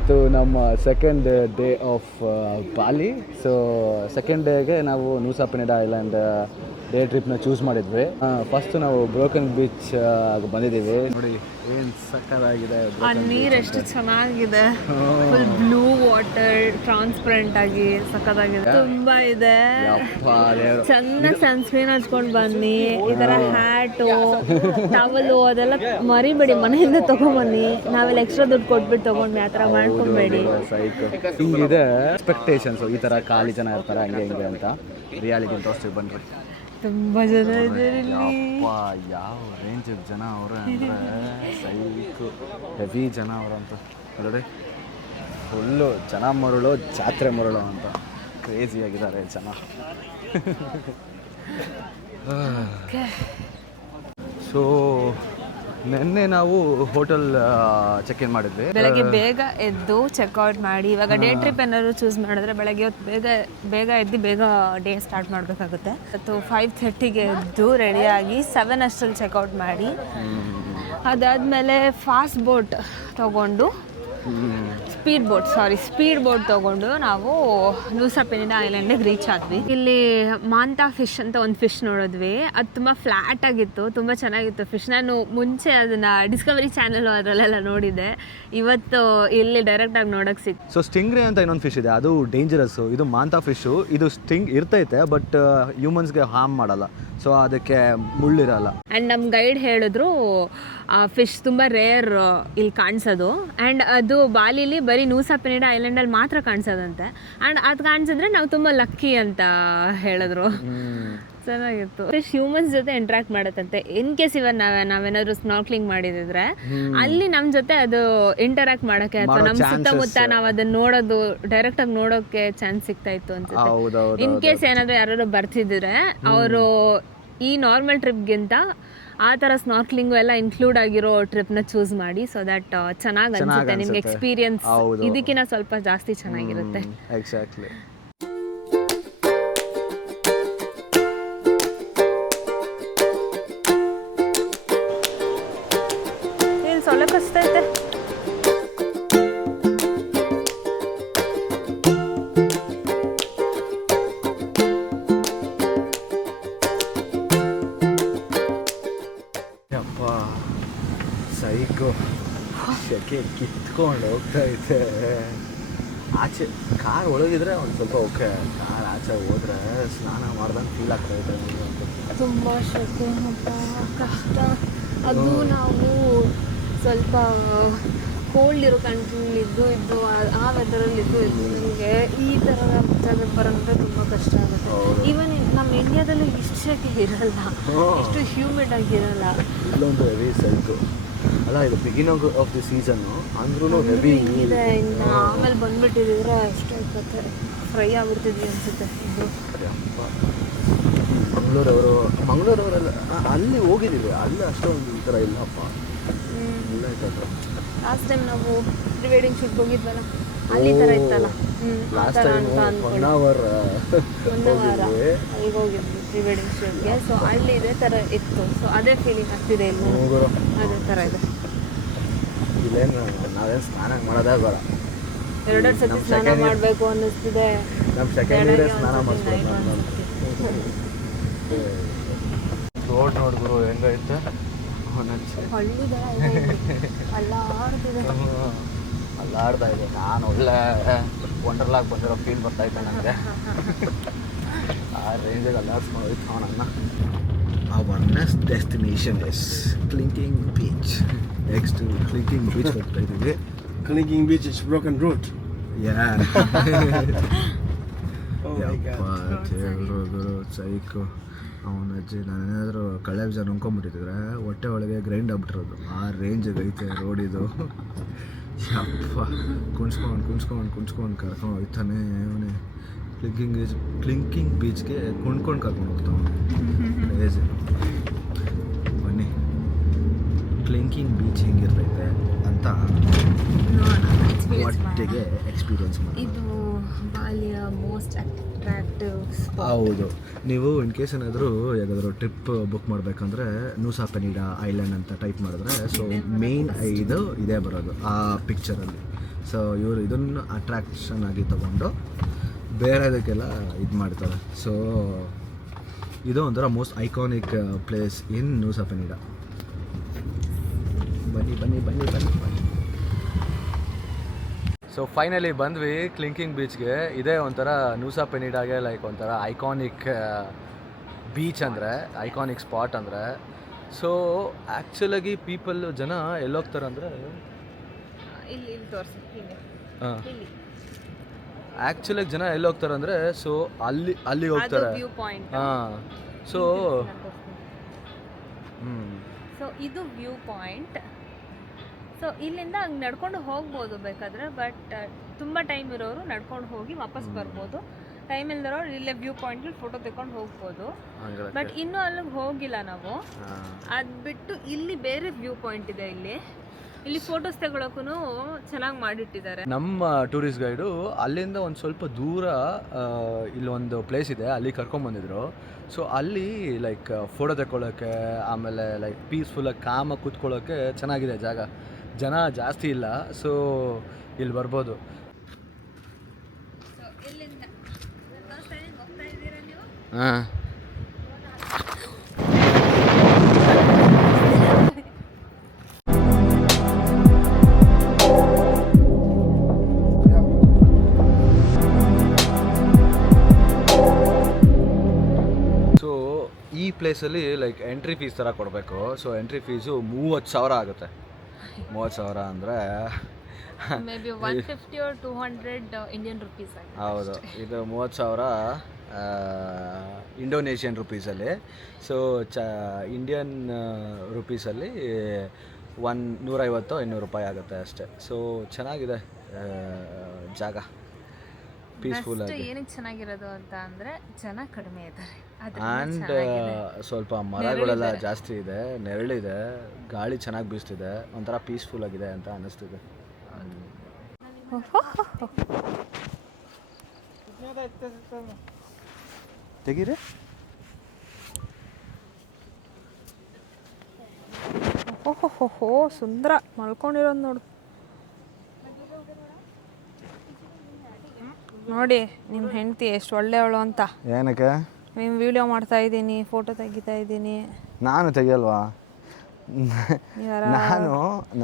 ಇವತ್ತು ನಮ್ಮ second day of Bali. So second ಡೇಗೆ ನಾವು ನೂಸಾ ಪೆನಿಡಾ ಐಲ್ಯಾಂಡ್ ಡೇ ಟ್ರಿಪ್ನ ಚೂಸ್ ಮಾಡಿದ್ವಿ. ಫಸ್ಟ್ ನಾವು ಬ್ರೋಕನ್ ಬೀಚ್ ಬಂದಿದ್ದೀವಿ. ನೋಡಿ ಏನು ಸಕ್ಕತ್ತಾಗಿದೆ, ನೀರು ಎಷ್ಟು ಚೆನ್ನಾಗಿದೆ, ಫುಲ್ ಬ್ಲೂ ವಾಟರ್, ಟ್ರಾನ್ಸ್ಪರೆಂಟ್ ಆಗಿ ಸಕ್ಕತ್ತಾಗಿದೆ, ತುಂಬಾ ಇದೆ. ಚೆನ್ನಾಗಿ ಸನ್ಸ್ಕ್ರೀನ್ ಹಚ್ಕೊಂಡು ಬನ್ನಿ. ಈ ತರ ಹ್ಯಾಟು ಟವಲು ಅದೆಲ್ಲ ಮರಿಬೇಡಿ, ಮನೆಯಿಂದ ತಗೊಂಡ್ಬನ್ನಿ. ನಾವೆಲ್ಲ ಎಕ್ಸ್ಟ್ರಾ ದುಡ್ಡು ಕೊಟ್ಬಿಟ್ಟು ತಗೊಂಡ್ವಿ, ಆ ಥರ ಮಾಡ್ಕೊಬೇಡಿ. ಹಿಂಗಿದೆ ಎಕ್ಸ್ಪೆಕ್ಟೇಷನ್ಸ್, ಈ ಥರ ಖಾಲಿ ಜನ ಇರ್ತಾರೆ ಹಂಗೆ ಹಿಂಗೆ ಅಂತ. ರಿಯಾಲಿಟಿ ತೋರಿಸ್ತೀವಿ ಬನ್ರಿ. ತುಂಬ ಜನ ಇದ್ದಾರೆ. ಯಾವ ರೇಂಜ್ ಜನ ಅವ್ರೆ ಅಂದರೆ ಸೈಕು ಹೆವಿ ಜನ ಅವರಂತ ನೋಡಿ. ಫುಲ್ಲು ಜನ ಮರಳು, ಜಾತ್ರೆ ಮರಳು ಅಂತ ಕ್ರೇಜಿಯಾಗಿದ್ದಾರೆ ಜನ. ಸೊ ನಿನ್ನೆ ನಾವು ಹೋಟೆಲ್ ಚೆಕ್ ಇನ್ ಮಾಡಿದ್ವಿ. ಬೆಳಗ್ಗೆ ಬೇಗ ಎದ್ದು ಚೆಕ್ಔಟ್ ಮಾಡಿ, ಇವಾಗ ಡೇ ಟ್ರಿಪ್ ಏನಾದ್ರು ಚೂಸ್ ಮಾಡಿದ್ರೆ ಬೆಳಗ್ಗೆ ಹೊತ್ತು ಬೇಗ ಎದ್ದು ಬೇಗ ಡೇ ಸ್ಟಾರ್ಟ್ ಮಾಡಬೇಕಾಗುತ್ತೆ. ಮತ್ತು 5:30ಗೆ ಎದ್ದು ರೆಡಿಯಾಗಿ 7 ಅಷ್ಟರಲ್ಲಿ ಚೆಕ್ಔಟ್ ಮಾಡಿ, ಅದಾದಮೇಲೆ ಫಾಸ್ಟ್ ಬೋಟ್ ತೊಗೊಂಡು ಸ್ಪೀಡ್ ಬೋಟ್ ತೊಗೊಂಡು ನಾವು ನೂಸಾ ಪೆನಿಡಾ ಐಲ್ಯಾಂಡಿಗೆ ರೀಚ್ ಆದ್ವಿ. ಇಲ್ಲಿ ಮಾಂತಾ ಫಿಶ್ ಅಂತ ಒಂದು ಫಿಶ್ ನೋಡಿದ್ವಿ. ಅದು ತುಂಬ ಫ್ಲ್ಯಾಟ್ ಆಗಿತ್ತು, ತುಂಬ ಚೆನ್ನಾಗಿತ್ತು ಫಿಶ್. ನಾನು ಮುಂಚೆ ಅದನ್ನು ಡಿಸ್ಕವರಿ ಚಾನಲ್ ಅದರಲ್ಲೆಲ್ಲ ನೋಡಿದ್ದೆ, ಇವತ್ತು ಇಲ್ಲಿ ಡೈರೆಕ್ಟಾಗಿ ನೋಡೋಕ್ಕೆ ಸಿಕ್ತು. ಸೊ ಸ್ಟಿಂಗ್ರೇ ಅಂತ ಇನ್ನೊಂದು ಫಿಶ್ ಇದೆ, ಅದು ಡೇಂಜರಸ್ಸು. ಇದು ಮಾಂತಾ ಫಿಶು. ಇದು ಸ್ಟಿಂಗ್ ಇರ್ತೈತೆ ಬಟ್ ಹ್ಯೂಮನ್ಸ್ಗೆ ಹಾರ್ಮ್ ಮಾಡಲ್ಲ, ಸೊ ಅದಕ್ಕೆ ಮುಳ್ಳಿರಲ್ಲ. ಆ್ಯಂಡ್ ನಮ್ಮ ಗೈಡ್ ಹೇಳಿದ್ರು ಆ ಫಿಶ್ ತುಂಬ ರೇರ್ ಇಲ್ಲಿ ಕಾಣಿಸೋದು. ಆ್ಯಂಡ್ ಅದು ಬಾಲಿಲಿ ಬರೀ ನೂಸಾ ಪೆನಿಡಾ ಐಲ್ಯಾಂಡಲ್ಲಿ ಮಾತ್ರ ಕಾಣಿಸೋದಂತೆ. ಆ್ಯಂಡ್ ಅದು ಕಾಣಿಸಿದ್ರೆ ನಾವು ತುಂಬ ಲಕ್ಕಿ ಅಂತ ಹೇಳಿದ್ರು. ಚೆನ್ನಾಗಿತ್ತು. ಫಿಶ್ ಹ್ಯೂಮನ್ಸ್ ಜೊತೆ ಇಂಟ್ರಾಕ್ಟ್ ಮಾಡುತ್ತಂತೆ. ಇನ್ ಕೇಸ್ ಇವನ್ ನಾವೇನಾದ್ರು ಸ್ನಾರ್ಕ್ಲಿಂಗ್ ಮಾಡಿದ್ರೆ ಅಲ್ಲಿ ನಮ್ಮ ಜೊತೆ ಅದು ಇಂಟರಾಕ್ಟ್ ಮಾಡೋಕ್ಕೆ ಅಥವಾ ನಮ್ಮ ಸುತ್ತಮುತ್ತ ನಾವು ಅದನ್ನ ನೋಡೋದು, ಡೈರೆಕ್ಟಾಗಿ ನೋಡೋಕ್ಕೆ ಚಾನ್ಸ್ ಸಿಗ್ತಾ ಇತ್ತು ಅನ್ಸುತ್ತೆ. ಇನ್ ಕೇಸ್ ಏನಾದರೂ ಯಾರು ಬರ್ತಿದ್ರೆ ಅವರು ಈ ನಾರ್ಮಲ್ ಟ್ರಿಪ್ಗಿಂತ ಆ ಥರ ಸ್ನಾರ್ಕ್ಲಿಂಗು ಎಲ್ಲ ಇನ್ಕ್ಲೂಡ್ ಆಗಿರೋ ಟ್ರಿಪ್ನ ಚೂಸ್ ಮಾಡಿ. ಸೊ ದಟ್ ಚೆನ್ನಾಗಿ ಅನ್ಸುತ್ತೆ ನಿಮ್ಗೆ ಎಕ್ಸ್ಪೀರಿಯನ್ಸ್ ಇದಕ್ಕಿಂತ ಸ್ವಲ್ಪ ಜಾಸ್ತಿ ಚೆನ್ನಾಗಿರುತ್ತೆ. ಎಕ್ಸಾಕ್ಟ್ಲಿ. ಇಲ್ಲಿ ಸೊಳ್ಳೆ ಕಸ್ತೈತೆ. ಸೈಕೋ ಸೆಕೆ ಕಿತ್ಕೊಂಡು ಹೋಗ್ತಾ ಐತೆ. ಆಚೆ ಕಾರ್ ಒಳಗಿದ್ರೆ ಒಂದು ಸ್ವಲ್ಪ ಓಕೆ, ಕಾರ್ ಆಚೆ ಹೋದ್ರೆ ಸ್ನಾನ ಮಾಡ್ದಂಗೆ ಫೀಲ್ ಆಗ್ತಾ ಇದೆ. ತುಂಬ ಶೆಕೆ, ಕಷ್ಟ. ಅದು ನಾವು ಸ್ವಲ್ಪ ಕೋಲ್ಡ್ ಇರೋ ಕಂಟ್ರಿಲಿದ್ದು ಆ ವೆದರಲ್ಲಿದ್ದು ನನಗೆ ಈ ಥರ ಜಾಗಕ್ಕೆ ಬರೋಂದ್ರೆ ತುಂಬ ಕಷ್ಟ ಆಗುತ್ತೆ. ಈವನ್ ನಮ್ಮ ಇಂಡಿಯಾದಲ್ಲೂ ಇಷ್ಟು ಶೆಕೆ ಇರಲ್ಲ, ಇಷ್ಟು ಹ್ಯೂಮಿಡ್ ಆಗಿರಲ್ಲ. ಇಲ್ಲೊಂದು ಹೆವಿ ಸೈಕು ಅಲ್ಲ, ಇದು ಬಿಗಿನಿಂಗ್ ಆಫ್ ದಿ ಸೀಸನ್ನು ಅಂದ್ರೂ ಹೆವಿ ಇದೆ. ಇನ್ನು ಆಮೇಲೆ ಬಂದ್ಬಿಟ್ಟಿದ್ರೆ ಅಷ್ಟೇ ಕತೆ, ಫ್ರೈ ಆಗ್ಬಿಡ್ತಿದ್ವಿ ಅನ್ಸುತ್ತೆ. ಮಂಗಳೂರವರೆಲ್ಲ ಅಲ್ಲಿ ಹೋಗಿದ್ದೀವಿ, ಅಲ್ಲಿ ಅಷ್ಟೊಂದು ಈ ಥರ ಇಲ್ಲಪ್ಪ. ಇಲ್ಲ ಆಯ್ತಲ್ಲ, ಲಾಸ್ಟ್ ಟೈಮ್ ನಾವು ಪ್ರೀ ವೆಡ್ಡಿಂಗ್ ಶೂಟ್ ಹೋಗಿದ್ವಲ್ಲ, ಅಲ್ಲಿ ಥರ ಇತ್ತಲ್ಲ. ಲಾಸ್ಟ್ ಟೈಮ್ 1 hour ಅಲ್ಲಿಗೆ ಹೋಗಿದ್ವಿ ಪ್ರೀ ವೆಡ್ಡಿಂಗ್ ಶೂಟ್ಗೆ. ಸೊ ಅಲ್ಲಿ ಇದೇ ಥರ ಇತ್ತು. ಸೊ ಅದೇ ಫೀಲಿಂಗ್ ಆಗ್ತಿದೆ ಇಲ್ಲಿ, ಅದೇ ಥರ ಇದೆ. ಇಲ್ಲೇನು ನಾವೇನು ಸ್ನಾನ ಮಾಡೋದೇ ಬೇಡ, 2 ಸತಿ ಸ್ನಾನ ಮಾಡಬೇಕು ಅನ್ನಿಸ್ತಿದೆ. ನಮ್ಮ ಸೆಕೆಂಡ್ ಡೇ ಸ್ನಾನ ಮಾಡಿಸ್ಕೊಂಡು ರೋಡ್ ನೋಡಿದ್ರು ಹೆಂಗೈತೆ. ಅಲ್ಲಾಡ್ತಾ ಇದೆ. ನಾನು ಒಳ್ಳೆ ವಂಡರ್ಲಾಗ್ ಬಂದಿರೋ ಫೀಲ್ ಬರ್ತಾಯಿದ್ದೆ ನನಗೆ. ಆ ರೇಂಜಿಗೆ ಅಲ್ಲಾಡ್ಸ್ಕೊಂಡು ಹೋಯ್ತು ನನ್ನ. Our next destination is Clinking Beach. Next to Clinking Beach ಹೋಗ್ತಾ ಇದ್ದೀವಿ. Clinking Beach is broken road. Yeah. Psycho ಅವನ ಅಜ್ಜಿ ನಾನೇನಾದರೂ ಕಳೆ ಬೀಜ ನುಂಕೊಂಬಿಟ್ಟಿದ್ರೆ ಹೊಟ್ಟೆ ಒಳಗೆ ಗ್ರೈಂಡ್ ಆಗ್ಬಿಟ್ಟಿರೋದು. ಆ ರೇಂಜಿಗೆ ಐತೆ ರೋಡ್ ಇದು. ಯಪ್ಪ, ಕುಣ್ಸ್ಕೊಂಡು ಕರ್ಕೊಂಡು ಹೋಗ್ತಾನೆ ಅವನೇ. ಕ್ಲಿಂಕಿಂಗ್ ಬೀಚ್ಗೆ ಕುಣ್ಕೊಂಡು ಕರ್ಕೊಂಡು ಹೋಗ್ತಾವನೆ. ಕ್ರೇಜಿ. ಬನ್ನಿ ಕ್ಲಿಂಕಿಂಗ್ ಬೀಚ್ ಹೆಂಗಿರ್ತೈತೆ ಅಂತ ಒಟ್ಟಿಗೆ ಎಕ್ಸ್ಪೀರಿಯನ್ಸ್ ಮಾಡಿ. ಇದು ಬಾಲಿಯ ಮೋಸ್ಟ್ ಅಟ್ರಾಕ್ಟಿವ್ ಸ್ಪಾಟ್. ಹೌದು. ನೀವು ಇನ್ ಕೇಸ್ ಏನಾದರೂ ಯಾವುದಾದ್ರೂ ಟ್ರಿಪ್ ಬುಕ್ ಮಾಡಬೇಕಂದ್ರೆ ನೂಸಾ ಪೆನಿಡಾ ಐಲ್ಯಾಂಡ್ ಅಂತ ಟೈಪ್ ಮಾಡಿದ್ರೆ ಸೊ ಮೇನ್ ಇದು ಇದೇ ಬರೋದು ಆ ಪಿಕ್ಚರಲ್ಲಿ. ಸೊ ಇವರು ಇದನ್ನು ಅಟ್ರಾಕ್ಷನ್ ಆಗಿ ತಗೊಂಡು ಬೇರೆದಕ್ಕೆಲ್ಲ ಇದು ಮಾಡ್ತಾರೆ. ಸೊ ಇದು ಒಂಥರ ಮೋಸ್ಟ್ ಐಕಾನಿಕ್ ಪ್ಲೇಸ್ ಇನ್ ನ್ಯೂಸಾ ಪೆನಿಡಾ. ಬನ್ನಿ ಬನ್ನಿ ಬನ್ನಿ ಬನ್ನಿ ಬನ್ನಿ. ಸೊ ಫೈನಲಿ ಬಂದ್ವಿ ಕ್ಲಿಂಕಿಂಗ್ ಬೀಚ್ಗೆ. ಇದೇ ಒಂಥರ ನ್ಯೂಸಾ ಪೆನಿಡಾಗೆ ಲೈಕ್ ಒಂಥರ ಐಕಾನಿಕ್ ಬೀಚ್ ಅಂದರೆ, ಐಕಾನಿಕ್ ಸ್ಪಾಟ್ ಅಂದರೆ. ಸೊ ಆ್ಯಕ್ಚುಲಾಗಿ ಜನ ಎಲ್ಲೋಗ್ತಾರೆ ಅಂದರೆ ಇಲ್ಲಿ ತೋರಿಸಿ. ಹಾಂ, ಆ್ಯಕ್ಚುಲಾಗಿ ಜನ ಎಲ್ಲೋಗ್ತಾರೆ ಅಂದರೆ ಸೊ ಅಲ್ಲಿಗೆ ಹೋಗ್ತಾರೆ. ಹಾಂ, ಸೊ ಸೊ ಇದು ವ್ಯೂ ಪಾಯಿಂಟ್. ಸೊ ಇಲ್ಲಿಂದ ಹಂಗೆ ನಡ್ಕೊಂಡು ಹೋಗ್ಬೋದು ಬೇಕಾದರೆ, ಬಟ್ ತುಂಬ ಟೈಮ್ ಇರೋರು ನಡ್ಕೊಂಡು ಹೋಗಿ ವಾಪಸ್ ಬರ್ಬೋದು. ಟೈಮ್ ಇಲ್ದಿರೋರು ಇಲ್ಲೇ ವ್ಯೂ ಪಾಯಿಂಟಲ್ಲಿ ಫೋಟೋ ತೆಕ್ಕೊಂಡು ಹೋಗ್ಬೋದು. ಬಟ್ ಇನ್ನೂ ಅಲ್ಲಿಗೆ ಹೋಗಿಲ್ಲ ನಾವು. ಅದು ಬಿಟ್ಟು ಇಲ್ಲಿ ಬೇರೆ ವ್ಯೂ ಪಾಯಿಂಟ್ ಇದೆ. ಇಲ್ಲಿ ಫೋಟೋಸ್ ತಗೊಳಕ್ಕೂ ಚೆನ್ನಾಗಿ ಮಾಡಿಟ್ಟಿದ್ದಾರೆ. ನಮ್ಮ ಟೂರಿಸ್ಟ್ ಗೈಡು ಅಲ್ಲಿಂದ ಒಂದು ಸ್ವಲ್ಪ ದೂರ ಇಲ್ಲೊಂದು ಪ್ಲೇಸ್ ಇದೆ, ಅಲ್ಲಿ ಕರ್ಕೊಂಬಂದಿದ್ರು. ಸೊ ಅಲ್ಲಿ ಲೈಕ್ ಫೋಟೋ ತಗೊಳ್ಳೋಕ್ಕೆ, ಆಮೇಲೆ ಲೈಕ್ ಪೀಸ್ಫುಲ್ಲಾಗಿ ಕಾಮಾಗಿ ಕೂತ್ಕೊಳ್ಳೋಕ್ಕೆ ಚೆನ್ನಾಗಿದೆ ಜಾಗ. ಜನ ಜಾಸ್ತಿ ಇಲ್ಲ, ಸೊ ಇಲ್ಲಿ ಬರ್ಬೋದು. ಹಾಂ, ಸೊ ಈ ಪ್ಲೇಸಲ್ಲಿ ಲೈಕ್ ಎಂಟ್ರಿ ಫೀಸ್ ಥರ ಕೊಡಬೇಕು. ಸೊ ಎಂಟ್ರಿ ಫೀಸು 30,000 ಆಗುತ್ತೆ. 30,000 ಅಂದರೆ may be 150 or 200 Indian rupees. ಹೌದು, ಇದು 30,000 ಇಂಡೋನೇಷಿಯನ್ ರುಪೀಸಲ್ಲಿ. ಸೊ ಇಂಡಿಯನ್ ರುಪೀಸಲ್ಲಿ 150-200 ರೂಪಾಯಿ ಆಗುತ್ತೆ ಅಷ್ಟೇ. ಸೊ ಚೆನ್ನಾಗಿದೆ ಜಾಗ, ಪೀಸ್ಫುಲ್ ಆಗಿ. ಏನಕ್ಕೆ ಚೆನ್ನಾಗಿರೋದು ಅಂತ ಅಂದರೆ ಜನ ಕಡಿಮೆ ಇದ್ದಾರೆ ಆ್ಯಂಡ್ ಸ್ವಲ್ಪ ಮರಗಳೆಲ್ಲ ಜಾಸ್ತಿ ಇದೆ, ನೆರಳಿದೆ, ಗಾಳಿ ಚೆನ್ನಾಗಿ ಬೀಸ್ತಿದೆ, ಒಂಥರ ಪೀಸ್ಫುಲ್ ಆಗಿದೆ ಅಂತ ಅನ್ನಿಸ್ತಿದೆ. ತೆಗೀರಿ. ಓಹೋ ಸುಂದರ ಮಲ್ಕೊಂಡಿರೋದು ನೋಡು. ನೋಡಿ ನಿಮ್ಮ ಹೆಂಡತಿ ಎಷ್ಟು ಒಳ್ಳೆಯವಳು ಅಂತ. ಏನಕ್ಕೆ? ನಿಮ್ಮ ವಿಡಿಯೋ ಮಾಡ್ತಾ ಇದ್ದೀನಿ, ಫೋಟೋ ತೆಗಿತಾ ಇದ್ದೀನಿ. ನಾನು ತೆಗಿಯಲ್ವಾ?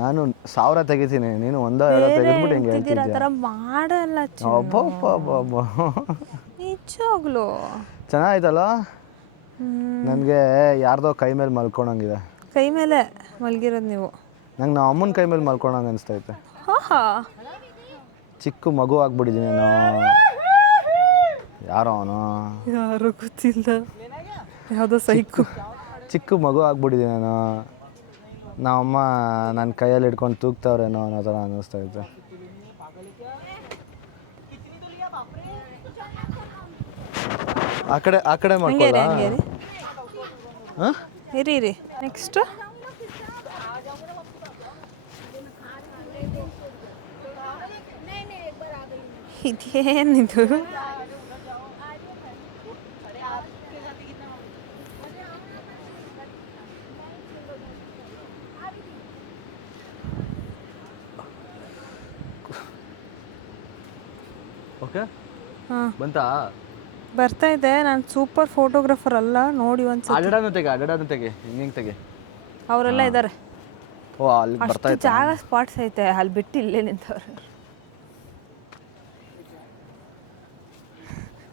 ನಾನು 1000 ತೆಗಿತೀನಿ, ನೀನು 1-2 ತೆಗೆದ್ಬಿಟ್ಟು ಹಿಂಗೆ ಹೇಳ್ತಿದ್ಯಾ? ಆ ಥರ ಮಾಡಲ್ಲ. ನಿಜವಾಗ್ಲು ಚೆನ್ನಾಯ್ತಲ್ಲ. ನನಗೆ ಯಾರ್ದೋ ಕೈ ಮೇಲೆ ಮಲ್ಕೊಳಂಗಿದೆ. ಕೈ ಮೇಲೆ ಮಲಗಿರೋದು ನೀವು? ನಂಗೆ ನಮ್ಮ ಅಮ್ಮನ ಕೈ ಮೇಲೆ ಮಲ್ಕೊಳಂಗೆ ಅನಿಸ್ತೈತೆ. ಚಿಕ್ಕ ಮಗು ಆಗ್ಬಿಟ್ಟಿದ್ದೀನಿ ನಾನು. ಯಾರೋ ಅವನು, ಯಾರು ಗೊತ್ತಿಲ್ಲ, ಯಾವುದೋ ಸೈಕು. ಚಿಕ್ಕ ಮಗು ಆಗ್ಬಿಟ್ಟಿದ್ದೀನಿ ನಾನು. ನಮ್ಮಮ್ಮ ನನ್ನ ಕೈಯಲ್ಲಿ ಹಿಡ್ಕೊಂಡು ತೂಗ್ತಾವ್ರೇನೋ ಅನ್ನೋ ಥರ ಅನ್ನಿಸ್ತೈತೆ. ಆ ಕಡೆ ಮಾಡ್ಕೊಳ್ಳ. ಹಾಂ, ಇರಿ ನೆಕ್ಸ್ಟ್ ಇದೇನಿದು? ಓಕೆ, ಹಾಂ ಬಂತಾ? ಬರ್ತಾ ಇದೆ. ನಾನು ಸೂಪರ್ ಫೋಟೋಗ್ರಾಫರ್ ಅಲ್ಲ, ನೋಡಿ ಒಂದ್ಸಲ. ಅಡ್ಡಾನು ತೆಗೆ ಹಿಂಗೆ ತೆಗೆ. ಅವರೆಲ್ಲ ಇದ್ದಾರೆ. ಓ, ಅಲ್ಲಿ ಬರ್ತಾ ಇತ್ತು ಜಾಗ ಸ್ಪಾಟ್ಸ್ ಐತೆ, ಅಲ್ಲಿ ಬಿಟ್ಟು ಇಲ್ಲೇ ನಿಂತವ್ರು.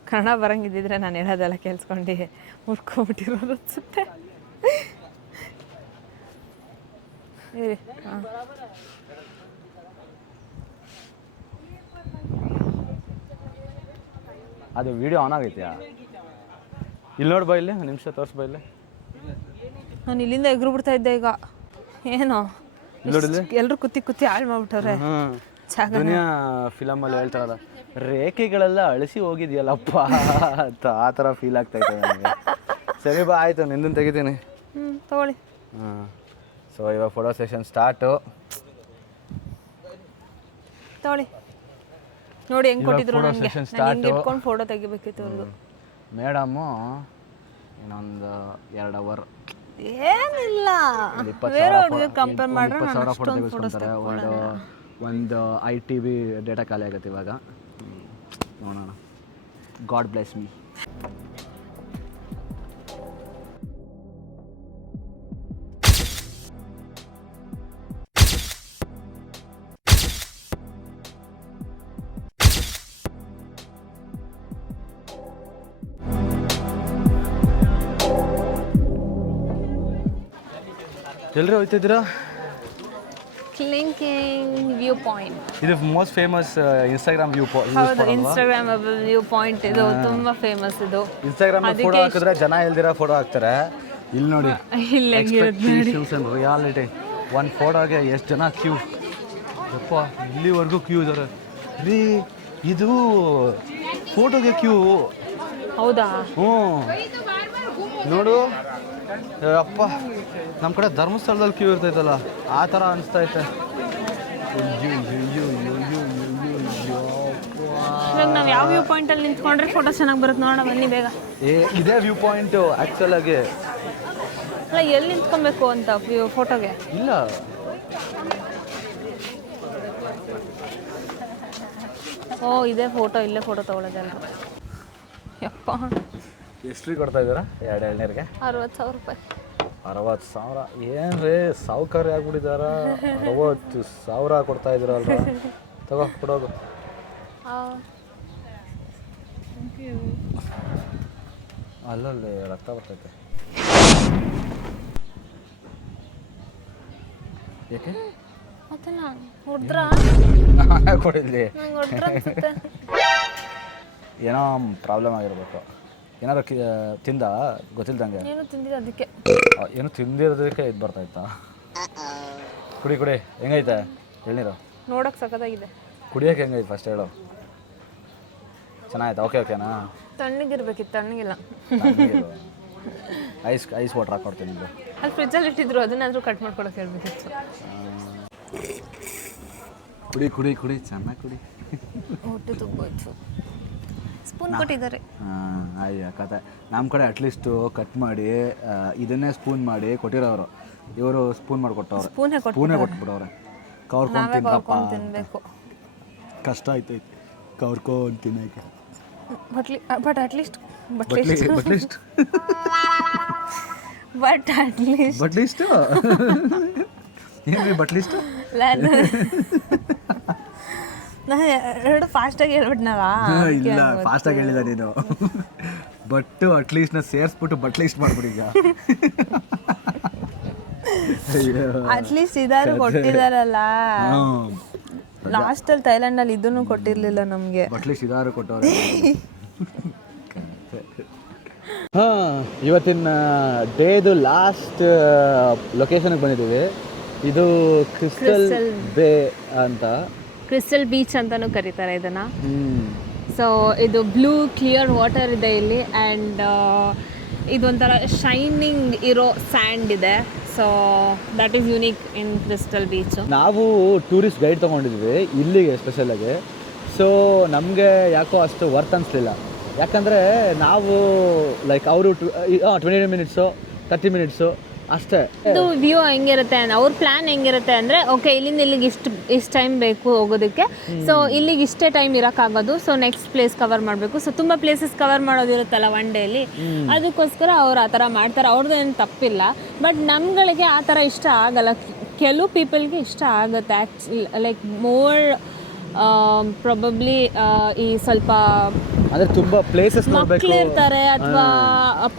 ಕನ್ನಡ ಬರಂಗಿದ್ದಿದ್ರೆ ನಾನು ಹೇಳೋದೆಲ್ಲ ಕೇಳಿಸ್ಕೊಂಡು ಮುಡ್ಕೊಂಬಿಟ್ಟಿರೋದು ಅನ್ಸುತ್ತೆ. ಇರಿ, ಹಾಂ ಅದು ವಿಡಿಯೋ ಆನ್ ಆಗೈತ್ಯಾ? ಇಲ್ಲಿ ನೋಡಿ ಬಾ, ಇಲ್ಲಿ ಒಂದು ನಿಮಿಷ ತೋರಿಸ್ ಬಾ. ಇಲ್ಲಿ ನಾನು ಇಲ್ಲಿಂದ ಎಗ್ರು ಬಿಡ್ತಾ ಇದ್ದೆ ಈಗ. ಏನೋ ಎಲ್ಲರೂ ಕುತ್ತಿ ಹಾಳು ಮಾಡ್ಬಿಟ್ಟವ್ರೆ. ದುನಿಯಾ ಫಿಲಮಲ್ಲಿ ಹೇಳ್ತಾರಲ್ಲ, ರೇಖೆಗಳೆಲ್ಲ ಅಳಿಸಿ ಹೋಗಿದೆಯಲ್ಲಪ್ಪ ಅಂತ, ಆ ಥರ ಫೀಲ್ ಆಗ್ತಾಯಿದೆ ನನಗೆ. ಸರಿ ಬಾ, ಆಯಿತು, ನಿಂದನ್ನು ತೆಗಿತೀನಿ. ತಗೊಳ್ಳಿ. ಸೊ ಇವಾಗ ಫೋಟೋ ಸೆಷನ್ ಸ್ಟಾರ್ಟು. ತಗೊಳ್ಳಿ, ನೋಡಿ ಹೆಂಗೆ ಕೊಟ್ಟಿದ್ರು ನನಗೆ. ನಾನು ಇಟ್ಕೊಂಡು ಫೋಟೋ ತೆಗಿಬೇಕಿತ್ತು ಅವ್ರದ್ದು. ಮೇಡಮ್ಮು ಇನ್ನೊಂದು 2 ಅವರ್ ಏನಿಲ್ಲ, ಬೇರೆ ಅವ್ರಿಗೆ ಕಂಪೇರ್ ಮಾಡಿದ್ರೆ ನಾನು ಅಷ್ಟೊಂದು ಫೋಟೋಸ್ ಒಂದು ITV ಡೇಟಾ ಖಾಲಿ ಆಗುತ್ತೆ ಇವಾಗ. ನೋಡೋಣ. God bless me. ಎಲ್ಲರೂ ಹೋಗ್ತಿದ್ದೀರಾ? ಕ್ಲಿಂಕಿಂಗ್ ವ್ಯೂ ಪಾಯಿಂಟ್. ಇದು ಮೋಸ್ಟ್ ಫೇಮಸ್ ಇನ್ಸ್ಟಾಗ್ರಾಮ್ ಹೌದು, ಇನ್ಸ್ಟಾಗ್ರಾಮಬಲ್ ವ್ಯೂ ಪಾಯಿಂಟ್ ಇದು ತುಂಬಾ ಫೇಮಸ್. ಇದು ಇನ್ಸ್ಟಾಗ್ರಾಮ್ ಫೋಟೋ ಹಾಕಿದ್ರೆ ಜನ ಎಲ್ದಿರ ಫೋಟೋ ಹಾಕ್ತಾರೆ. ಇಲ್ಲಿ ನೋಡಿ, ರಿಯಾಲಿಟಿ ಒಂದು ಫೋಟೋಗೆ ಎಷ್ಟು ಜನ ಕ್ಯೂ. ಯಪ್ಪ, ಇಲ್ಲಿವರೆಗೂ ಕ್ಯೂ ಇದ್ದಾರೆ ರೀ. ಇದು ಫೋಟೋಗೆ ಕ್ಯೂ. ಹೌದಾ? ಹ್ಞೂ, ನೋಡು. ಅಪ್ಪ, ನಮ್ಮ ಕಡೆ ಧರ್ಮಸ್ಥಳದಲ್ಲಿ ಕ್ಯೂ ಇರ್ತೈತಲ್ಲ, ಆ ಥರ ಅನಿಸ್ತೈತೆ. ಇವಾಗ ನಾವು ಯಾವ ವ್ಯೂ ಪಾಯಿಂಟಲ್ಲಿ ನಿಂತ್ಕೊಂಡ್ರೆ ಫೋಟೋ ಚೆನ್ನಾಗಿ ಬರುತ್ತೆ ನೋಡೋಣ, ಬನ್ನಿ ಬೇಗ. ಇದೇ ವ್ಯೂ ಪಾಯಿಂಟು ಆ್ಯಕ್ಚುಲ್ ಆಗಿ. ಅಲ್ಲ, ಎಲ್ಲಿ ನಿಂತ್ಕೊಬೇಕು ಅಂತ ಫೋಟೋಗೆ? ಇಲ್ಲ, ಓ ಇದೇ ಫೋಟೋ, ಇಲ್ಲೇ ಫೋಟೋ ತೊಗೊಳ್ಳೋದಲ್ರಿ. ಯಪ್ಪ, ಎಷ್ಟು ಕೊಡ್ತಾ ಇದ್ದೀರಾ? ಎರಡು ಎಳ್ನೀರಿಗೆ 60,000 ರೂಪಾಯಿ. 60,000? ಏನು ರೀ, ಸಾವುಕಾರ ಆಗ್ಬಿಟ್ಟಿದಾರ. 60,000 ಕೊಡ್ತಾ ಇದ್ದೀರಲ್ರ. ತಗೋ, ಕೊಡೋದು. ಅಲ್ಲಲ್ಲಿ ರಕ್ತ ಬರ್ತೈತೆ. ಏಕೆ ಹೊಡ್ದ್ರ ಕೊಡಿದ್ಲಿ? ಏನೋ ಪ್ರಾಬ್ಲಮ್ ಆಗಿರ್ಬೇಕು. ಏನಾದ್ರು ತಿಂದ ಗೊತ್ತಿಲ್ದಂಗೆ? ಏನು ತಿಂದಿಲ್ಲ ಅದಕ್ಕೆ. ಏನು ತಿಂದಿರೋದಕ್ಕೆ ಇದು ಬರ್ತಾಯ್ತಾ? ಕುಡಿ ಕುಡಿ. ಹೆಂಗೈತೆ ಎಳ್ನೀರು? ನೋಡೋಕೆ ಸಖತ್ತಾಗಿದೆ. ಕುಡಿಯೋಕೆ ಹೆಂಗೈತೆ ಫಸ್ಟ್ ಹೇಳು. ಚೆನ್ನಾಯ್ತಾ? ಓಕೆನಾ? ತಣ್ಣಗಿರ್ಬೇಕಿತ್ತು, ತಣ್ಣಗಿಲ್ಲ. ಐಸ್ ವಾಟರ್ ಹಾಕೊಡ್ತೀನಿ ನಿಮಗೆ. ಅಲ್ಲಿ ಫ್ರಿಜ್ಜಲ್ಲಿ ಇಟ್ಟಿದ್ರು, ಅದನ್ನಾದ್ರೂ ಕಟ್ ಮಾಡ್ಕೊಡೋಕೆ ಹೇಳ್ಬೇಕಿತ್ತು. ಕುಡಿ ಕುಡಿ ಕುಡಿ, ಚೆನ್ನಾಗಿ ಕುಡಿ. ಹೊಟ್ಟೆ ತುಂಬೋಯ್ತು. ಸ್ಪೂನ್ ಕೊಟ್ಟಿದ್ದಾರೆ. ಅಯ್ಯ ಕತೆ. ನಮ್ಮ ಕಡೆ ಅಟ್ಲೀಸ್ಟು ಕಟ್ ಮಾಡಿ ಇದನ್ನೇ ಸ್ಪೂನ್ ಮಾಡಿ ಕೊಟ್ಟಿರೋರು. ಇವರು ಸ್ಪೂನ್ ಮಾಡಿ ಕೊಟ್ಟವ್ರೆ. ಸ್ಪೂನೇ ಕೊಟ್ಬಿಟ್ಟವ್ರೆ. ಕವರ್ಕೊಂಡು ತಿನ್ನಬೇಕು. ಕಷ್ಟ ಆಯ್ತೈತೆ ಕವರ್ಕೊಂಡು ತಿನ್ನೋಕ್ಕೆ. ಬಟ್ ಅಟ್ಲೀಸ್ಟ್ ಏನ್ರಿ ಬಟ್ಲಿಸ್ಟು? ನಾನು ಎರಡು ಫಾಸ್ಟಾಗಿ ಹೇಳ್ಬಿಟ್ನಲ್ಲ. ಇಲ್ಲ, ಫಾಸ್ಟಾಗಿ ಹೇಳಿದ ನೀನು. ಬಟ್ಟು ಅಟ್ಲೀಸ್ಟ್ ಸೇರಿಸ್ಬಿಟ್ಟು ಬಟ್ಲಿಸ್ಟ್ ಮಾಡ್ಬಿಡಿ ಈಗ. ಅಟ್ಲೀಸ್ಟ್ ಇದಾರು ಕೊಟ್ಟಿದಾರಲ್ಲ. ಲಾಸ್ಟಲ್ಲಿ ಥೈಲ್ಯಾಂಡಲ್ಲಿ ಇದನ್ನು ಕೊಟ್ಟಿರಲಿಲ್ಲ ನಮಗೆ. ಅಟ್ಲೀಸ್ಟ್ ಇದಾರು ಕೊಟ್ಟವ್ರೆ. ಹಾಂ, ಇವತ್ತಿನ ಡೇದು ಲಾಸ್ಟ್ ಲೊಕೇಶನ್ಗೆ ಬಂದಿದ್ದೀವಿ. ಇದು ಕ್ರಿಸ್ಟಲ್ ಬೇ ಅಂತ, ಕ್ರಿಸ್ಟಲ್ ಬೀಚ್ ಅಂತಾನೂ ಕರೀತಾರೆ ಇದನ್ನ. ಸೊ ಇದು ಬ್ಲೂ ಕ್ಲಿಯರ್ ವಾಟರ್ ಇದೆ ಇಲ್ಲಿ, ಆ್ಯಂಡ್ ಇದೊಂಥರ ಶೈನಿಂಗ್ ಇರೋ ಸ್ಯಾಂಡ್ ಇದೆ. So that is unique in crystal beach. ನಾವು ಟೂರಿಸ್ಟ್ ಗೈಡ್ ತೊಗೊಂಡಿದ್ವಿ ಇಲ್ಲಿಗೆ ಸ್ಪೆಷಲಾಗಿ. ಸೊ ನಮಗೆ ಯಾಕೋ ಅಷ್ಟು ವರ್ತ್ ಅನಿಸ್ಲಿಲ್ಲ. ಯಾಕಂದರೆ ನಾವು ಲೈಕ್ ಅವರು 20 ಮಿನಿಟ್ಸು 30 ಮಿನಿಟ್ಸು ಅಷ್ಟೇ. ಇದು ವ್ಯೂ ಹೆಂಗಿರುತ್ತೆ, ಅವ್ರ ಪ್ಲಾನ್ ಹೆಂಗಿರುತ್ತೆ ಅಂದರೆ, ಓಕೆ ಇಲ್ಲಿಂದ ಇಲ್ಲಿಗೆ ಇಷ್ಟು ಟೈಮ್ ಬೇಕು ಹೋಗೋದಕ್ಕೆ. ಸೊ ಇಲ್ಲಿಗೆ ಇಷ್ಟೇ ಟೈಮ್ ಇರೋಕ್ಕಾಗೋದು. ಸೊ ನೆಕ್ಸ್ಟ್ ಪ್ಲೇಸ್ ಕವರ್ ಮಾಡಬೇಕು. ಸೊ ತುಂಬ ಪ್ಲೇಸಸ್ ಕವರ್ ಮಾಡೋದಿರುತ್ತಲ್ಲ ಒನ್ ಡೇಲಿ, ಅದಕ್ಕೋಸ್ಕರ ಅವ್ರು ಆ ಥರ ಮಾಡ್ತಾರೆ. ಅವ್ರದ್ದು ಏನು ತಪ್ಪಿಲ್ಲ. ಬಟ್ ನಮ್ಗಳಿಗೆ ಆ ಥರ ಇಷ್ಟ ಆಗಲ್ಲ. ಕೆಲವು ಪೀಪಲ್ಗೆ ಇಷ್ಟ ಆಗುತ್ತೆ ಆ್ಯಕ್ಚುಲಿ, ಲೈಕ್ ಮೋರ್ ಪ್ರಾಬಬ್ಲಿ ಈ ಸ್ವಲ್ಪ ಅಂದರೆ ತುಂಬ ಪ್ಲೇಸಸ್ ಮಕ್ಕಳು ಇರ್ತಾರೆ ಅಥವಾ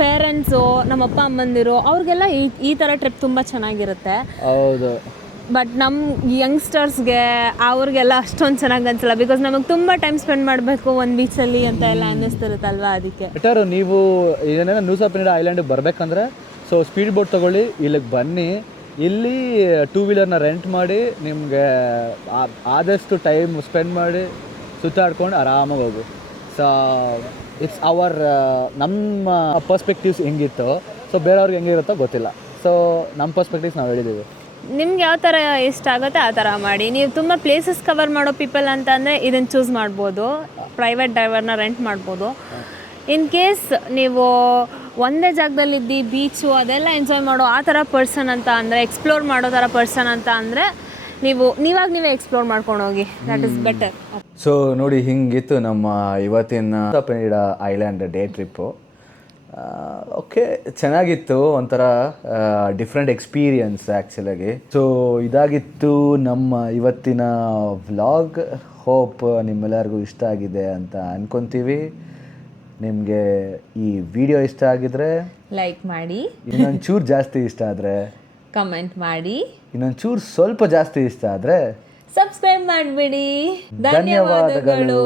ಪೇರೆಂಟ್ಸು, ನಮ್ಮ ಅಪ್ಪ ಅಮ್ಮಂದಿರು, ಅವ್ರಿಗೆಲ್ಲ ಈ ಥರ ಟ್ರಿಪ್ ತುಂಬ ಚೆನ್ನಾಗಿರುತ್ತೆ. ಹೌದು. ಬಟ್ ನಮ್ಮ ಯಂಗ್ಸ್ಟರ್ಸ್ಗೆ ಅವ್ರಿಗೆಲ್ಲ ಅಷ್ಟೊಂದು ಚೆನ್ನಾಗಿ ಅನಿಸಲ್ಲ. ಬಿಕಾಸ್ ನಮಗೆ ತುಂಬ ಟೈಮ್ ಸ್ಪೆಂಡ್ ಮಾಡಬೇಕು ಒಂದು ಬೀಚಲ್ಲಿ ಅಂತ ಎಲ್ಲ ಅನ್ನಿಸ್ತಿರುತ್ತಲ್ವ, ಅದಕ್ಕೆ ಬೆಟರ್ ನೀವು ಇದನ್ನೇನೋ ನ್ಯೂಸಾ ಪೆನಿಡಾ ಐಲ್ಯಾಂಡಿಗೆ ಬರಬೇಕಂದ್ರೆ ಸೊ ಸ್ಪೀಡ್ ಬೋಟ್ ತೊಗೊಳ್ಳಿ, ಇಲ್ಲಿಗೆ ಬನ್ನಿ. ಇಲ್ಲಿ 2 ವೀಲರ್ನ ರೆಂಟ್ ಮಾಡಿ ನಿಮಗೆ ಆದಷ್ಟು ಟೈಮ್ ಸ್ಪೆಂಡ್ ಮಾಡಿ ಸುತ್ತಾಡ್ಕೊಂಡು ಆರಾಮಾಗಿ ಹೋಗು. ಸೊ ಇಟ್ಸ್ ಅವರ್ ನಮ್ಮ ಪರ್ಸ್ಪೆಕ್ಟಿವ್ಸ್ ಹೆಂಗಿತ್ತು, ಸೊ ಬೇರೆಯವ್ರಿಗೆ ಹೆಂಗಿರುತ್ತೋ ಗೊತ್ತಿಲ್ಲ. ಸೊ ನಮ್ಮ ಪರ್ಸ್ಪೆಕ್ಟಿವ್ಸ್ ನಾವು ಹೇಳಿದ್ದೀವಿ. ನಿಮ್ಗೆ ಯಾವ ಥರ ಇಷ್ಟ ಆಗುತ್ತೆ ಆ ಥರ ಮಾಡಿ. ನೀವು ತುಂಬ ಪ್ಲೇಸಸ್ ಕವರ್ ಮಾಡೋ ಪೀಪಲ್ ಅಂತ ಅಂದರೆ ಇದನ್ನು ಚೂಸ್ ಮಾಡ್ಬೋದು. ಪ್ರೈವೇಟ್ ಡ್ರೈವರ್ನ ರೆಂಟ್ ಮಾಡ್ಬೋದು. ಇನ್ ಕೇಸ್ ನೀವು ಒಂದೇ ಜಾಗದಲ್ಲಿದ್ದು ಬೀಚು ಅದೆಲ್ಲ ಎಂಜಾಯ್ ಮಾಡೋ ಆ ಥರ ಪರ್ಸನ್ ಅಂತ ಅಂದರೆ, ಎಕ್ಸ್ಪ್ಲೋರ್ ಮಾಡೋ ಥರ ಪರ್ಸನ್ ಅಂತ ಅಂದರೆ, ನೀವೇ ಎಕ್ಸ್ಪ್ಲೋರ್ ಮಾಡ್ಕೊಂಡು ಹೋಗಿ, ದಟ್ ಇಸ್ ಬೆಟರ್. ಸೊ ನೋಡಿ, ಹಿಂಗಿತ್ತು ನಮ್ಮ ಇವತ್ತಿನ ಪೆನಿಡ ಐಲ್ಯಾಂಡ್ ಡೇ ಟ್ರಿಪ್ಪು. ಓಕೆ, ಚೆನ್ನಾಗಿತ್ತು, ಒಂಥರ ಡಿಫ್ರೆಂಟ್ ಎಕ್ಸ್ಪೀರಿಯನ್ಸ್ ಆ್ಯಕ್ಚುಲಾಗಿ. ಸೊ ಇದಾಗಿತ್ತು ನಮ್ಮ ಇವತ್ತಿನ ವ್ಲಾಗ್. ಹೋಪ್ ನಿಮ್ಮೆಲ್ಲರಿಗೂ ಇಷ್ಟ ಆಗಿದೆ ಅಂತ ಅಂದ್ಕೊತೀವಿ. ನಿಮಗೆ ಈ ವಿಡಿಯೋ ಇಷ್ಟ ಆಗಿದ್ರೆ ಲೈಕ್ ಮಾಡಿ, ಇನ್ನೊಂದು ಚೂರು ಜಾಸ್ತಿ ಇಷ್ಟ ಆದರೆ ಕಮೆಂಟ್ ಮಾಡಿ, ಇನ್ನೊಂದು ಚೂರು ಸ್ವಲ್ಪ ಜಾಸ್ತಿ ಇಷ್ಟ ಆದರೆ ಸಬ್ಸ್ಕ್ರೈಬ್ ಮಾಡಿಬಿಡಿ. ಧನ್ಯವಾದಗಳು.